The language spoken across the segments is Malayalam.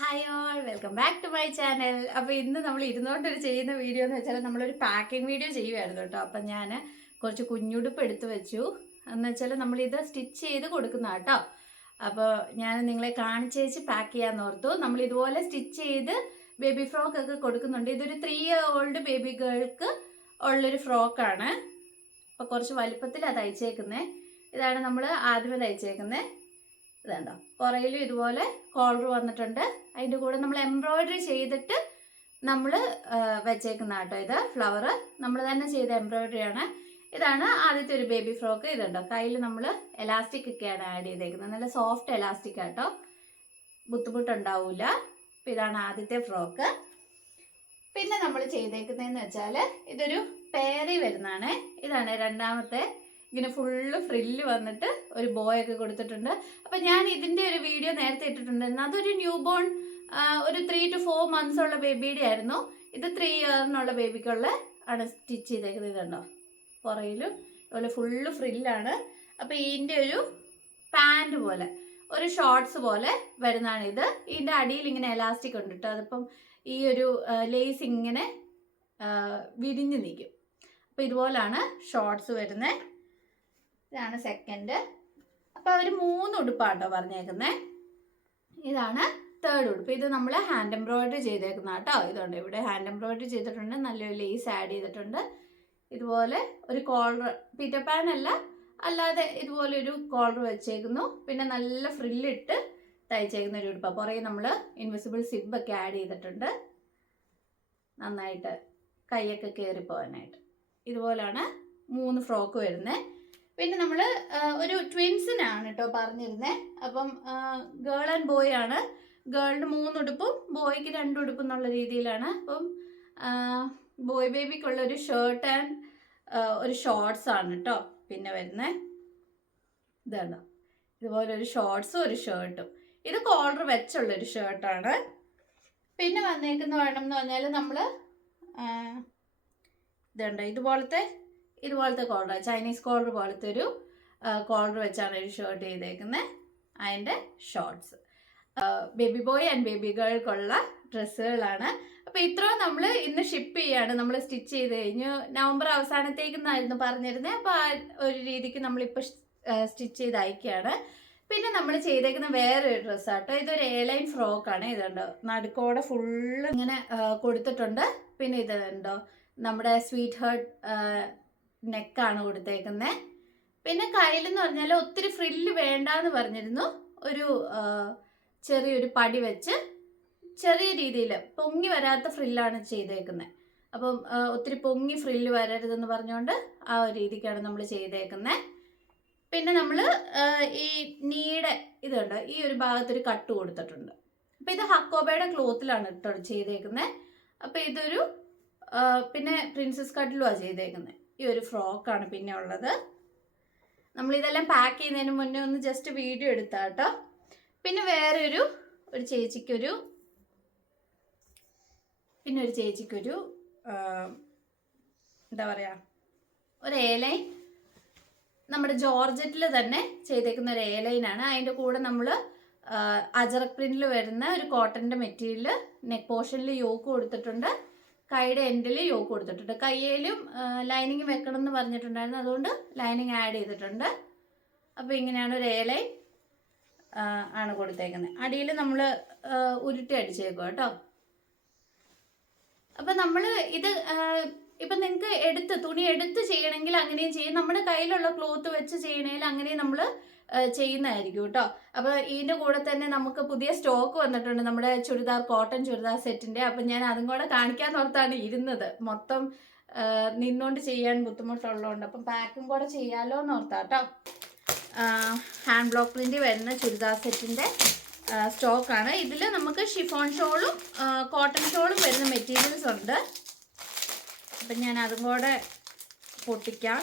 Hi all, welcome back to my channel. അപ്പോൾ ഇന്ന് നമ്മൾ ഇരുന്നുകൊണ്ടൊരു ചെയ്യുന്ന വീഡിയോ എന്ന് വെച്ചാൽ നമ്മളൊരു പാക്കിംഗ് വീഡിയോ ചെയ്യുമായിരുന്നു കേട്ടോ. അപ്പം ഞാൻ കുറച്ച് കുഞ്ഞുടുപ്പ് എടുത്ത് വെച്ചു. എന്ന് വെച്ചാൽ നമ്മളിത് സ്റ്റിച്ച് ചെയ്ത് കൊടുക്കുന്ന കേട്ടോ. അപ്പോൾ ഞാൻ നിങ്ങളെ കാണിച്ചേച്ച് പാക്ക് ചെയ്യാമെന്ന് ഓർത്തു. നമ്മൾ ഇതുപോലെ സ്റ്റിച്ച് ചെയ്ത് ബേബി ഫ്രോക്ക് ഒക്കെ കൊടുക്കുന്നുണ്ട്. ഇതൊരു 3 year old ബേബി ഗേൾക്ക് ഉള്ളൊരു ഫ്രോക്കാണ്. അപ്പോൾ കുറച്ച് വലിപ്പത്തിലാണ് തയ്ച്ചേക്കുന്നത്. ഇതാണ് നമ്മൾ ആദ്യമേ തയ്ച്ചേക്കുന്നത്. ഇതുണ്ടോ, പുറയിലും ഇതുപോലെ കോളർ വന്നിട്ടുണ്ട്. അതിൻ്റെ കൂടെ നമ്മൾ എംബ്രോയിഡറി ചെയ്തിട്ട് നമ്മൾ വെച്ചേക്കുന്ന കേട്ടോ. ഇത് ഫ്ലവർ നമ്മൾ തന്നെ ചെയ്ത എംബ്രോയിഡറി ആണ്. ഇതാണ് ആദ്യത്തെ ഒരു ബേബി ഫ്രോക്ക്. ഇതുണ്ടോ, കയ്യിൽ നമ്മൾ എലാസ്റ്റിക് ഒക്കെയാണ് ആഡ് ചെയ്തേക്കുന്നത്. നല്ല സോഫ്റ്റ് എലാസ്റ്റിക് ആട്ടോ, ബുദ്ധിമുട്ടുണ്ടാവില്ല. അപ്പോൾ ഇതാണ് ആദ്യത്തെ ഫ്രോക്ക്. പിന്നെ നമ്മൾ ചെയ്തേക്കുന്നതെന്ന് വെച്ചാൽ ഇതൊരു പേരി വരുന്നതാണ്. ഇതാണ് രണ്ടാമത്തെ. ഇങ്ങനെ ഫുള്ള് ഫ്രില്ല് വന്നിട്ട് ഒരു ബോയൊക്കെ കൊടുത്തിട്ടുണ്ട്. അപ്പം ഞാൻ ഇതിൻ്റെ ഒരു വീഡിയോ നേരത്തെ ഇട്ടിട്ടുണ്ടായിരുന്നു. അതൊരു ന്യൂ ബോൺ ഒരു 3 to 4 months ഉള്ള ബേബിയുടെ ആയിരുന്നു. ഇത് 3 year ബേബിക്കുള്ള ആണ് സ്റ്റിച്ച് ചെയ്തേക്കുന്നത്. ഇതുണ്ടോ, പുറയിലും അതുപോലെ ഫുള്ള് ഫ്രില്ലാണ്. അപ്പോൾ ഇതിൻ്റെ ഒരു പാൻറ് പോലെ ഒരു ഷോർട്സ് പോലെ വരുന്നതാണ് ഇത്. ഇതിൻ്റെ അടിയിൽ ഇങ്ങനെ എലാസ്റ്റിക് ഉണ്ട് കേട്ടോ. അതിപ്പം ഈ ഒരു ലേസ് ഇങ്ങനെ വിരിഞ്ഞ് നിൽക്കും. അപ്പോൾ ഇതുപോലാണ് ഷോർട്സ് വരുന്നത്. ഇതാണ് സെക്കൻഡ്. അപ്പോൾ അവർ 3 ഉടുപ്പാട്ടോ പറഞ്ഞേക്കുന്നത്. ഇതാണ് തേർഡ് ഉടുപ്പ്. ഇത് നമ്മൾ ഹാൻഡ് എംബ്രോയിഡറി ചെയ്തേക്കുന്ന കേട്ടോ. ഇതുണ്ട്, ഇവിടെ ഹാൻഡ് എംബ്രോയിഡറി ചെയ്തിട്ടുണ്ട്. നല്ലൊരു ലേസ് ആഡ് ചെയ്തിട്ടുണ്ട്. ഇതുപോലെ ഒരു കോളർ, പീറ്റർ പാൻ അല്ല, അല്ലാതെ ഇതുപോലെ ഒരു കോളർ വെച്ചേക്കുന്നു. പിന്നെ നല്ല ഫ്രില്ലിട്ട് തയ്ച്ചേക്കുന്ന ഒരു ഉടുപ്പാണ്. പുറകെ നമ്മൾ ഇൻവിസിബിൾ സിബൊക്കെ ആഡ് ചെയ്തിട്ടുണ്ട്, നന്നായിട്ട് കൈയൊക്കെ കയറിപ്പോകാനായിട്ട്. ഇതുപോലാണ് 3 ഫ്രോക്ക് വരുന്നത്. പിന്നെ നമ്മൾ ഒരു ട്വിൻസിനാണ് കേട്ടോ പറഞ്ഞിരുന്നത്. അപ്പം ഗേൾ ആൻഡ് ബോയ് ആണ്. ഗേളിന് 3 ഉടുപ്പും ബോയ്ക്ക് 2 ഉടുപ്പും എന്നുള്ള രീതിയിലാണ്. അപ്പം ബോയ് ബേബിക്കുള്ള ഒരു ഷർട്ട് ആൻഡ് ഒരു ഷോർട്സ് ആണ് കേട്ടോ പിന്നെ വരുന്നത്. ഇതാണ്, ഇതുപോലെ ഒരു ഷോർട്സും ഒരു ഷർട്ടും. ഇത് കോളർ വെച്ചുള്ളൊരു ഷർട്ടാണ്. പിന്നെ വന്നേക്കുന്ന വേണം എന്ന് പറഞ്ഞാൽ നമ്മൾ ഇതുണ്ട്, ഇതുപോലത്തെ കോളർ, ചൈനീസ് കോളർ പോലത്തെ ഒരു കോളർ വെച്ചാണ് ഒരു ഷർട്ട് ചെയ്തേക്കുന്നത്. അതിൻ്റെ shorts baby boy and baby ഗേൾക്കുള്ള ഡ്രസ്സുകളാണ്. അപ്പോൾ ഇത്രയും നമ്മൾ ഇന്ന് ഷിപ്പ് ചെയ്യാണ്. നമ്മൾ സ്റ്റിച്ച് ചെയ്ത് കഴിഞ്ഞ് നവംബർ അവസാനത്തേക്കെന്നായിരുന്നു പറഞ്ഞിരുന്നത്. അപ്പോൾ ആ ഒരു രീതിക്ക് നമ്മളിപ്പോൾ സ്റ്റിച്ച് ചെയ്ത് അയക്കുകയാണ്. പിന്നെ നമ്മൾ ചെയ്തേക്കുന്ന വേറൊരു ഡ്രസ്സാട്ടോ. ഇതൊരു എയർലൈൻ ഫ്രോക്കാണ്. ഇതുണ്ടോ, നടുക്കോടെ ഫുള്ള് ഇങ്ങനെ കൊടുത്തിട്ടുണ്ട്. പിന്നെ ഇതുണ്ടോ, നമ്മുടെ സ്വീറ്റ് ഹേർട്ട് നെക്കാണ് കൊടുത്തേക്കുന്നത്. പിന്നെ കയ്യിലെന്ന് പറഞ്ഞാൽ ഒത്തിരി ഫ്രില്ല് വേണ്ടാന്ന് പറഞ്ഞിരുന്നു. ഒരു ചെറിയൊരു പടി വെച്ച് ചെറിയ രീതിയിൽ പൊങ്ങി വരാത്ത ഫ്രില്ലാണ് ചെയ്തേക്കുന്നത്. അപ്പം ഒത്തിരി പൊങ്ങി ഫ്രില്ല് വരരുതെന്ന് പറഞ്ഞുകൊണ്ട് ആ ഒരു രീതിക്കാണ് നമ്മൾ ചെയ്തേക്കുന്നത്. പിന്നെ നമ്മൾ ഈ നീടെ ഇതുണ്ട്, ഈ ഒരു ഭാഗത്തൊരു കട്ട് കൊടുത്തിട്ടുണ്ട്. അപ്പം ഇത് ഹക്കോബയുടെ ക്ലോത്തിലാണ് കേട്ടോ ചെയ്തേക്കുന്നത്. അപ്പം ഇതൊരു പിന്നെ പ്രിൻസസ് കട്ടിലുമാണ് ചെയ്തേക്കുന്നത്. ഈ ഒരു ഫ്രോക്കാണ് പിന്നെ ഉള്ളത്. നമ്മളിതെല്ലാം പാക്ക് ചെയ്യുന്നതിന് മുന്നേ ഒന്ന് ജസ്റ്റ് വീഡിയോ എടുത്താൽ കേട്ടോ. പിന്നെ വേറെ ഒരു ചേച്ചിക്കൊരു എന്താ പറയുക, ഒരു എയർലൈൻ, നമ്മുടെ ജോർജറ്റിൽ തന്നെ ചെയ്തേക്കുന്ന ഒരു എയർലൈനാണ്. അതിൻ്റെ കൂടെ നമ്മൾ അജറക് പ്രിന്റിൽ വരുന്ന ഒരു കോട്ടൻ്റെ മെറ്റീരിയൽ നെക്ക് പോർഷനിൽ യോക്ക് കൊടുത്തിട്ടുണ്ട്. കൈയുടെ എൻഡിൽ യോക്ക് കൊടുത്തിട്ടുണ്ട്. കയ്യിലും ലൈനിങ് വെക്കണം എന്ന് പറഞ്ഞിട്ടുണ്ടായിരുന്നു, അതുകൊണ്ട് ലൈനിങ് ആഡ് ചെയ്തിട്ടുണ്ട്. അപ്പോൾ ഇങ്ങനെയാണ് ഒരു എയർലൈൻ ആണ് കൊടുത്തേക്കുന്നത്. അടിയിൽ നമ്മൾ ഉരുട്ടി അടിച്ചേക്കുക കേട്ടോ. അപ്പം നമ്മൾ ഇത് ഇപ്പം നിങ്ങൾക്ക് തുണി എടുത്ത് ചെയ്യണമെങ്കിൽ അങ്ങനെയും ചെയ്യും. നമ്മുടെ കയ്യിലുള്ള ക്ലോത്ത് വെച്ച് ചെയ്യണമെങ്കിൽ അങ്ങനെയും നമ്മൾ ചെയ്യുന്നതായിരിക്കും കേട്ടോ. അപ്പോൾ ഇതിൻ്റെ കൂടെ തന്നെ നമുക്ക് പുതിയ സ്റ്റോക്ക് വന്നിട്ടുണ്ട്, നമ്മുടെ കോട്ടൺ ചുരിദാർ സെറ്റിൻ്റെ. അപ്പം ഞാൻ അതും കൂടെ കാണിക്കാൻ ഓർത്താണ് ഇരുന്നത്. മൊത്തം നിന്നുകൊണ്ട് ചെയ്യാൻ ബുദ്ധിമുട്ടുള്ളതുകൊണ്ട് അപ്പം പാക്കും കൂടെ ചെയ്യാമല്ലോ എന്ന് ഓർത്താ കേട്ടോ. ഹാൻഡ് ബ്ലോക്ക് പ്രിൻ്റ് വരുന്ന ചുരിദാർ സെറ്റിൻ്റെ സ്റ്റോക്കാണ്. ഇതിൽ നമുക്ക് ഷിഫോൺ ഷോളും കോട്ടൺ ഷോളും വരുന്ന മെറ്റീരിയൽസ് ഉണ്ട്. അപ്പം ഞാൻ അതും കൂടെ പൊട്ടിക്കാം.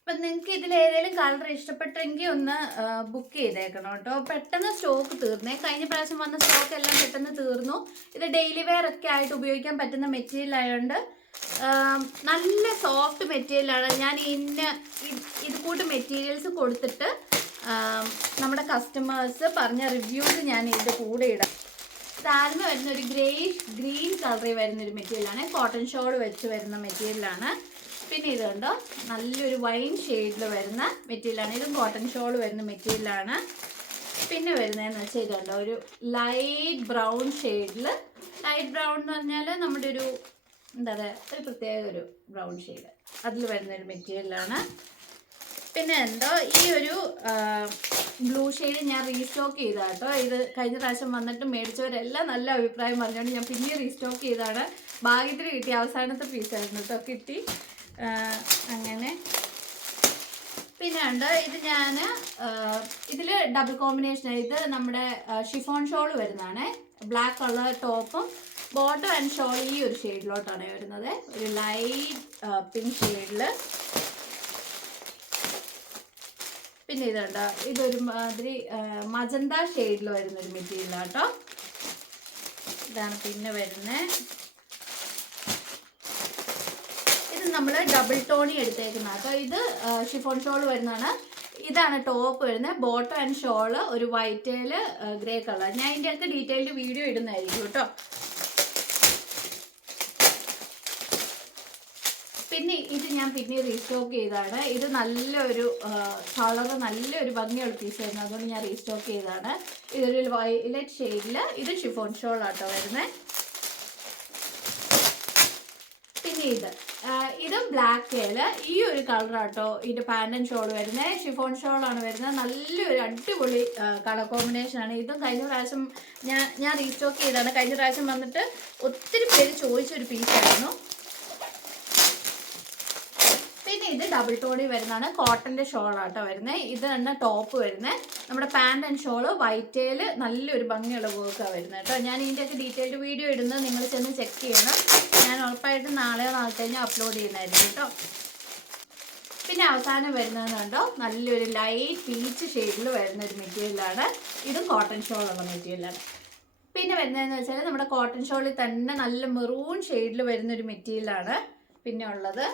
അപ്പം നിങ്ങൾക്ക് ഇതിലേതെങ്കിലും കളർ ഇഷ്ടപ്പെട്ടെങ്കിൽ ഒന്ന് ബുക്ക് ചെയ്തേക്കണം കേട്ടോ. പെട്ടെന്ന് സ്റ്റോക്ക് തീർന്നേ. കഴിഞ്ഞ പ്രാവശ്യം വന്ന സ്റ്റോക്ക് എല്ലാം പെട്ടെന്ന് തീർന്നു. ഇത് ഡെയിലി വെയർ ഒക്കെ ആയിട്ട് ഉപയോഗിക്കാൻ പറ്റുന്ന മെറ്റീരിയൽ ആയതുകൊണ്ട് നല്ല സോഫ്റ്റ് മെറ്റീരിയലാണ്. ഞാൻ ഇത് കൂട്ട് മെറ്റീരിയൽസ് കൊടുത്തിട്ട് നമ്മുടെ കസ്റ്റമേഴ്സ് പറഞ്ഞ റിവ്യൂസ് ഞാൻ ഇതിൻ്റെ കൂടെ ഇടാം. ഇതാദ്യമേ വരുന്ന ഒരു ഗ്രീൻ കളറിൽ വരുന്നൊരു മെറ്റീരിയലാണ്. കോട്ടൺ ഷോൾ വെച്ച് വരുന്ന മെറ്റീരിയലാണ്. പിന്നെ ഇത് കണ്ടോ, നല്ലൊരു വൈൻ ഷെയ്ഡിൽ വരുന്ന മെറ്റീരിയലാണ്. ഇതും കോട്ടൺ ഷോൾ വരുന്ന മെറ്റീരിയലാണ്. പിന്നെ വരുന്നതെന്ന് വെച്ചാൽ ഇത് കണ്ടോ, ഒരു ലൈറ്റ് ബ്രൗൺ ഷെയ്ഡിൽ. ലൈറ്റ് ബ്രൗൺ എന്ന് പറഞ്ഞാൽ നമ്മുടെ ഒരു എന്താ പറയുക, ഒരു പ്രത്യേക ഒരു ബ്രൗൺ ഷെയ്ഡ് അതിൽ വരുന്നൊരു മെറ്റീരിയലാണ്. പിന്നെ എന്തോ ഈ ഒരു ബ്ലൂ ഷെയ്ഡ് ഞാൻ റീസ്റ്റോക്ക് ചെയ്താ കേട്ടോ. ഇത് കഴിഞ്ഞ പ്രാവശ്യം വന്നിട്ട് മേടിച്ചവരെല്ലാം നല്ല അഭിപ്രായം പറഞ്ഞുകൊണ്ട് ഞാൻ പിന്നെ റീസ്റ്റോക്ക് ചെയ്താണ്. ഭാഗ്യത്തിന് കിട്ടി, അവസാനത്തെ പീസായിരുന്നു കേട്ടോ കിട്ടി. അങ്ങനെ പിന്നെ ഉണ്ട് ഇത് ഞാൻ ഇതിൽ ഡബിൾ കോമ്പിനേഷനാണ്. ഇത് നമ്മുടെ ഷിഫോൺ ഷോൾ വരുന്നതാണ്. ബ്ലാക്ക് കളർ ടോപ്പും ബോട്ടം ആൻഡ് ഷോൾ ഈ ഒരു ഷെയ്ഡിലോട്ടാണ് വരുന്നത്. ഒരു ലൈറ്റ് പിങ്ക് ഷെയ്ഡിൽ. പിന്നെ ഇതുണ്ട്, ഇതൊരു മാതിരി മജന്ത ഷെയ്ഡിൽ വരുന്നൊരു മെറ്റീരിയലാണ് കേട്ടോ. ഇതാണ് പിന്നെ വരുന്നത്. ഇത് നമ്മൾ ഡബിൾ ടോണി എടുത്തേക്കുന്ന കേട്ടോ. ഇത് ഷിഫോൺ ഷോൾ വരുന്നതാണ്. ഇതാണ് ടോപ്പ് വരുന്നത്. ബോട്ടം ആൻഡ് ഷോള് ഒരു വൈറ്റിൽ ഗ്രേ കളർ. ഞാൻ ഇതിൻ്റെ അടുത്ത് ഡീറ്റെയിൽഡ് വീഡിയോ ഇടുന്നതായിരിക്കും കേട്ടോ. പിന്നെ ഇത് ഞാൻ പിന്നെ റീസ്റ്റോക്ക് ചെയ്തതാണ്. ഇത് നല്ലൊരു കളറ്, നല്ലൊരു ഭംഗിയുള്ള പീസായിരുന്നു, അതുകൊണ്ട് ഞാൻ റീസ്റ്റോക്ക് ചെയ്തതാണ്. ഇതൊരു വയലറ്റ് ഷെയ്ഡിൽ. ഇത് ഷിഫോൺ ഷോൾ ആട്ടോ വരുന്നത്. പിന്നെ ഇതും ബ്ലാക്കിൽ ഈ ഒരു കളറാട്ടോ ഇതിൻ്റെ പാൻറ് ആൻഡ് ഷോൾ വരുന്നത്. ഷിഫോൺ ഷോളാണ് വരുന്നത്. നല്ലൊരു അടിപൊളി കളർ കോമ്പിനേഷനാണ്. ഇതും കഴിഞ്ഞ പ്രാവശ്യം ഞാൻ റീസ്റ്റോക്ക് ചെയ്തതാണ്. കഴിഞ്ഞ പ്രാവശ്യം വന്നിട്ട് ഒത്തിരി പേര് ചോദിച്ചൊരു പീസായിരുന്നു. പിന്നെ ഇത് ഡബിൾ ടോണി വരുന്നതാണ്. കോട്ടൻ്റെ ഷോളാട്ടോ വരുന്നത്. ഇത് തന്നെ ടോപ്പ് വരുന്നത്. നമ്മുടെ പാൻറ് ആൻഡ് ഷോള് വൈറ്റേൽ നല്ലൊരു ഭംഗിയുള്ള വർക്കാണ് വരുന്നത് കേട്ടോ. ഞാൻ ഇതിൻ്റെയൊക്കെ ഡീറ്റെയിൽഡ് വീഡിയോ ഇടുന്നത് നിങ്ങൾ ചെന്ന് ചെക്ക് ചെയ്യണം. ഞാൻ ഉറപ്പായിട്ടും നാളെയോ നാളെ കഴിഞ്ഞാൽ അപ്ലോഡ് ചെയ്യുന്നതായിരിക്കും കേട്ടോ. പിന്നെ അവസാനം വരുന്നതെന്ന് കണ്ടോ, നല്ലൊരു ലൈറ്റ് പീച്ച് ഷെയ്ഡിൽ വരുന്നൊരു മെറ്റീരിയലാണ്. ഇതും കോട്ടൺ ഷോളുള്ള മെറ്റീരിയലാണ്. പിന്നെ വരുന്നതെന്ന് വെച്ചാൽ നമ്മുടെ കോട്ടൺ ഷോളിൽ തന്നെ നല്ല മെറൂൺ ഷെയ്ഡിൽ വരുന്നൊരു മെറ്റീരിയലാണ് പിന്നെ ഉള്ളത്.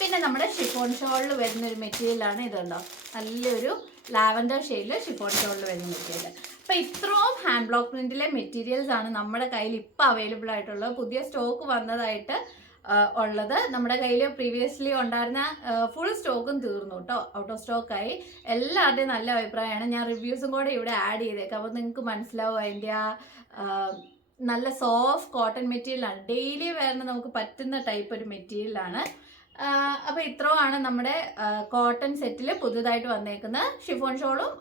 പിന്നെ നമ്മുടെ ഷിഫോൺ ഷോളിൽ വരുന്നൊരു മെറ്റീരിയലാണ്. ഇതുണ്ടോ, നല്ലൊരു ലാവൻഡർ ഷെയ്ഡിൽ ഷിഫോൺ ഷോളിൽ വരുന്ന മെറ്റീരിയൽ. അപ്പോൾ ഇത്രയും ഹാൻഡ് ബ്ലോക്ക് പ്രിൻറ്റിലെ മെറ്റീരിയൽസ് ആണ് നമ്മുടെ കയ്യിൽ ഇപ്പോൾ അവൈലബിൾ ആയിട്ടുള്ളത്. പുതിയ സ്റ്റോക്ക് വന്നതായിട്ട് ഉള്ളത്. നമ്മുടെ കയ്യിൽ പ്രീവിയസ്ലി ഉണ്ടായിരുന്ന ഫുൾ സ്റ്റോക്കും തീർന്നു കേട്ടോ, ഔട്ട് ഓഫ് സ്റ്റോക്കായി. എല്ലാവരുടെയും നല്ല അഭിപ്രായമാണ്. ഞാൻ റിവ്യൂസും കൂടെ ഇവിടെ ആഡ് ചെയ്തേക്കാം, അപ്പോൾ നിങ്ങൾക്ക് മനസ്സിലാവും അതിൻ്റെ നല്ല സോഫ്റ്റ് കോട്ടൺ മെറ്റീരിയലാണ്. ഡെയിലി വെയറിന് നമുക്ക് പറ്റുന്ന ടൈപ്പ് ഒരു മെറ്റീരിയലാണ്. അപ്പോൾ ഇത്രയുമാണ് നമ്മുടെ കോട്ടൺ സെറ്റിൽ പുതുതായിട്ട് വന്നേക്കുന്ന ഷിഫോൺ ഷോളും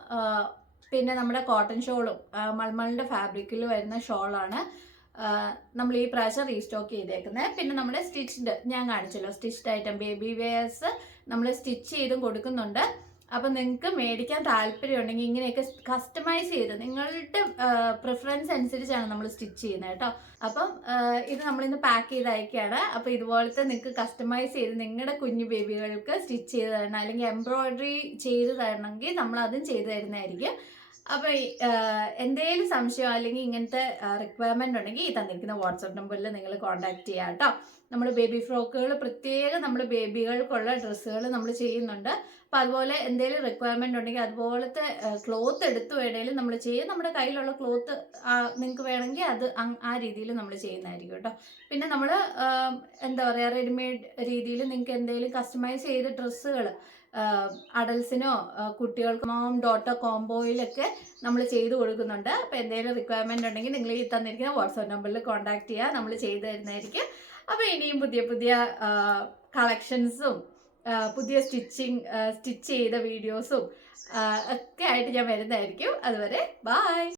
പിന്നെ നമ്മുടെ കോട്ടൺ ഷോളും മൾമളിൻ്റെ ഫാബ്രിക്കിൽ വരുന്ന ഷോളാണ് നമ്മൾ ഈ പ്രാവശ്യം റീസ്റ്റോക്ക് ചെയ്തേക്കുന്നത്. പിന്നെ നമ്മുടെ സ്റ്റിച്ച്ഡ് ഞാൻ കാണിച്ചല്ലോ, സ്റ്റിച്ച്ഡ് ഐറ്റം ബേബി വെയർസ് നമ്മൾ സ്റ്റിച്ച് ചെയ്തും കൊടുക്കുന്നുണ്ട്. അപ്പം നിങ്ങൾക്ക് മേടിക്കാൻ താല്പര്യമുണ്ടെങ്കിൽ ഇങ്ങനെയൊക്കെ കസ്റ്റമൈസ് ചെയ്ത് നിങ്ങളുടെ പ്രിഫറൻസ് അനുസരിച്ചാണ് നമ്മൾ സ്റ്റിച്ച് ചെയ്യുന്നത് കേട്ടോ. അപ്പം ഇത് നമ്മളിന്ന് പാക്ക് ചെയ്ത് അയക്കുകയാണ്. അപ്പോൾ ഇതുപോലത്തെ നിങ്ങൾക്ക് കസ്റ്റമൈസ് ചെയ്ത് നിങ്ങളുടെ കുഞ്ഞു ബേബികൾക്ക് സ്റ്റിച്ച് ചെയ്ത് തരണം, അല്ലെങ്കിൽ എംബ്രോയ്ഡറി ചെയ്ത് തരണമെങ്കിൽ നമ്മളതും ചെയ്ത് തരുന്നതായിരിക്കും. അപ്പോൾ എന്തെങ്കിലും സംശയം അല്ലെങ്കിൽ ഇങ്ങനത്തെ റിക്വയർമെൻ്റ് ഉണ്ടെങ്കിൽ ഈ തന്നിരിക്കുന്ന വാട്സപ്പ് നമ്പറിൽ നിങ്ങൾ കോൺടാക്ട് ചെയ്യാം കേട്ടോ. നമ്മൾ ബേബി ഫ്രോക്കുകൾ പ്രത്യേകം നമ്മൾ ബേബികൾക്കുള്ള ഡ്രസ്സുകൾ നമ്മൾ ചെയ്യുന്നുണ്ട്. അപ്പോൾ അതുപോലെ എന്തെങ്കിലും റിക്വയർമെൻ്റ് ഉണ്ടെങ്കിൽ അതുപോലത്തെ ക്ലോത്ത് എടുത്ത് വേണേലും നമ്മൾ ചെയ്യും. നമ്മുടെ കയ്യിലുള്ള ക്ലോത്ത് നിങ്ങൾക്ക് വേണമെങ്കിൽ അത് ആ രീതിയിൽ നമ്മൾ ചെയ്യുന്നതായിരിക്കും കേട്ടോ. പിന്നെ നമ്മൾ എന്താ പറയുക, റെഡിമെയ്ഡ് രീതിയിൽ നിങ്ങൾക്ക് എന്തെങ്കിലും കസ്റ്റമൈസ് ചെയ്ത ഡ്രസ്സുകൾ അഡൽസിനോ കുട്ടികൾക്ക് മോം ഡോട്ടർ കോംബോയിലൊക്കെ നമ്മൾ ചെയ്ത് കൊടുക്കുന്നുണ്ട്. അപ്പോൾ എന്തെങ്കിലും റിക്വയർമെൻ്റ് ഉണ്ടെങ്കിൽ നിങ്ങൾ ഈ തന്നിരിക്കുന്ന വാട്സാപ്പ് നമ്പറിൽ കോൺടാക്ട് ചെയ്യുക, നമ്മൾ ചെയ്തു തരുന്നതായിരിക്കും. അപ്പോൾ ഇനിയും പുതിയ പുതിയ കളക്ഷൻസും പുതിയ സ്റ്റിച്ച് ചെയ്ത വീഡിയോസും ഒക്കെ ആയിട്ട് ഞാൻ വരുന്നതായിരിക്കും. അതുവരെ ബൈ.